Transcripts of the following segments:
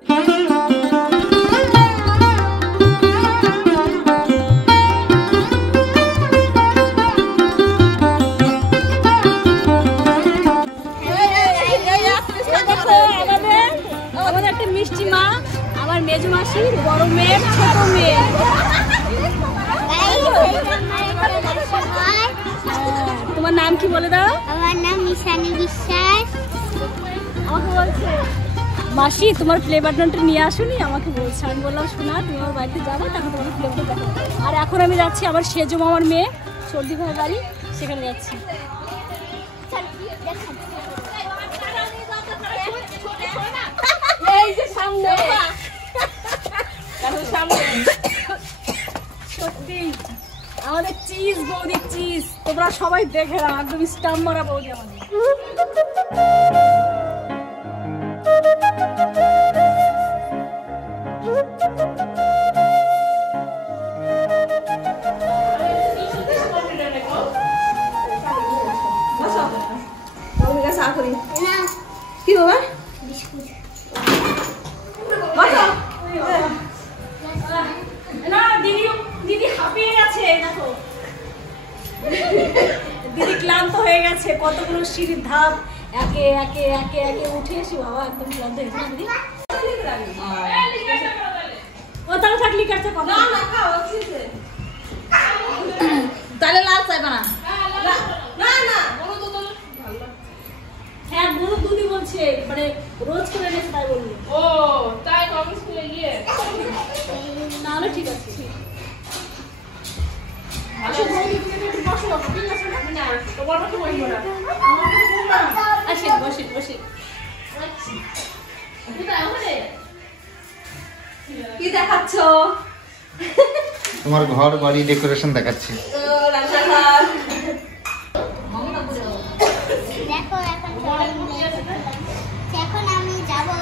মিষ্টি মা, আমার মেজো মাসি, বড় মেয়ে, ছোট মেয়ে। তোমার নাম কি বলে দাও? আমার নাম মিশানি বিশ্বাস। আমাকে বলছে মাসি তোমার প্লে বাটনটা নিয়ে আসুনি, আমাকে বলছে। আমি বললাম শোনা তুমি আমার বাড়িতে যাবো, তখন তোমার প্লে বাটন দেখাবো। আর এখন আমি যাচ্ছি আমার সেজো মামার মেয়ে সর্দি ভাইয়ের বাড়ি, সেখানে যাচ্ছি। এই যে সামনে সত্যি আমাদের চিজ বৌদি, চিজ তোমরা সবাই দেখে না, একদম স্টাম্প মারা বৌদি আমাদের। কি বাবা না দিদি, দিদি হাঁপিয়ে গেছে, দেখো দিদি ক্লান্ত হয়ে গেছে, কতগুলো সিঁড়ির ধাপ একে একে একে একে উঠে এসে বাবা একদম ক্লান্ত হয়ে গেছে। দিদি ও তাহলে থাকলি কাছে কথা না খাও, তাহলে লাল চাই বানা না না হ্যাঁ গরু দুধই বলছে, মানে রোজ করে এনেছে তাই বললি। ও তাই কবে স্কুলে গিয়ে নাহলে ঠিক আছে। আচ্ছা বৌদি তুমি একটু বসো, ঠিক আছে না? তোমার মতো বলবো না। আসেন বসে বসে। কি দেখাচ্ছ? তোমার ঘর বাড়ি ডেকোরেশন দেখাচ্ছি। রান্নাঘর দেখো এখন আমি যাবো।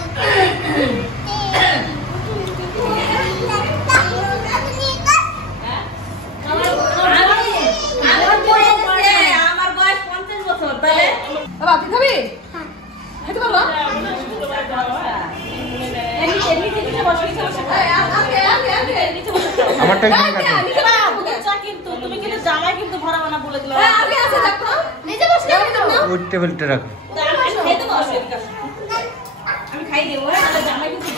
আমার বয়স 50 বছর, তাহলে বাবা তুই খাবি? খেতে পারবো? আমারটাই নিয়ে গেছে। কিন্তু তুমি কিন্তু জামাই কিন্তু ভরাবো না বলে দিলাম। ওই টেবিলটা রাখো। আমি খাই দেবো, জামাই কিন্তু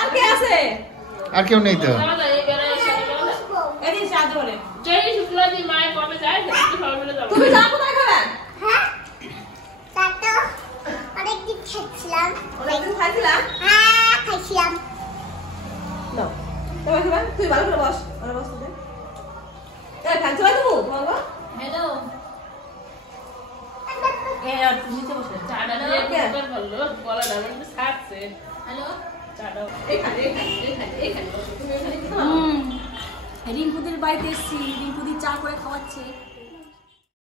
আর কে আছে? আর কেউ নেই তো। এদিন সাহায্য বলে যেই শুক্রবার দিন মায়ের কবে যায় সেদিন সবাই মিলে যাবো। তুমি যা কোথায় খাবে? হ্যাঁ তাতো অনেকদিন খাইছিলাম। অনেকদিন খাইছিলাম? হ্যাঁ খাইছিলাম। নাও তোমার খাবে, তুই ভালো করে বস, ভালো বস তুই। এই খাইছো না তুমি? বাবা হ্যালো এই আর তুমি নিচে বসে চাটা দিয়ে কুকার করলো, গলাটা আমার একটু ছাড়ছে। হ্যালো চাটাও এখানে বসো, তুমি এখানে কি খাও? রিঙ্কুদের বাড়িতে এসেছি, রিঙ্কুদি চা করে খাওয়াচ্ছে।